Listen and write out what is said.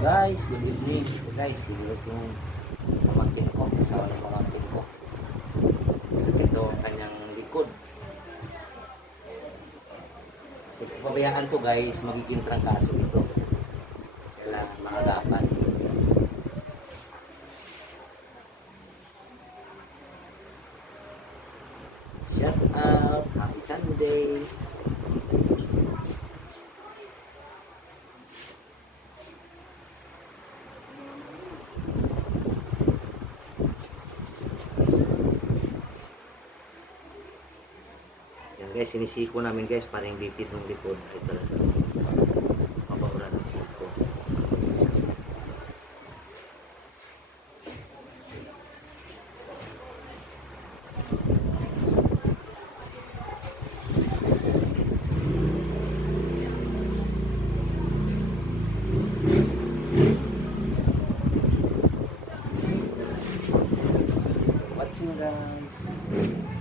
Guys, good evening. So guys, siguro yung pamangkin ko, kasama ng pamangkin ko. Sa dito ang kanyang likod. Kasi pabayaan ko guys, magiging trangkaso ito. Kailangan maagapan. Shout out, happy Sunday. Yan guys, sinisiko namin guys para yung lipid ng likod ay talaga mabawala ng siko. Watching guys.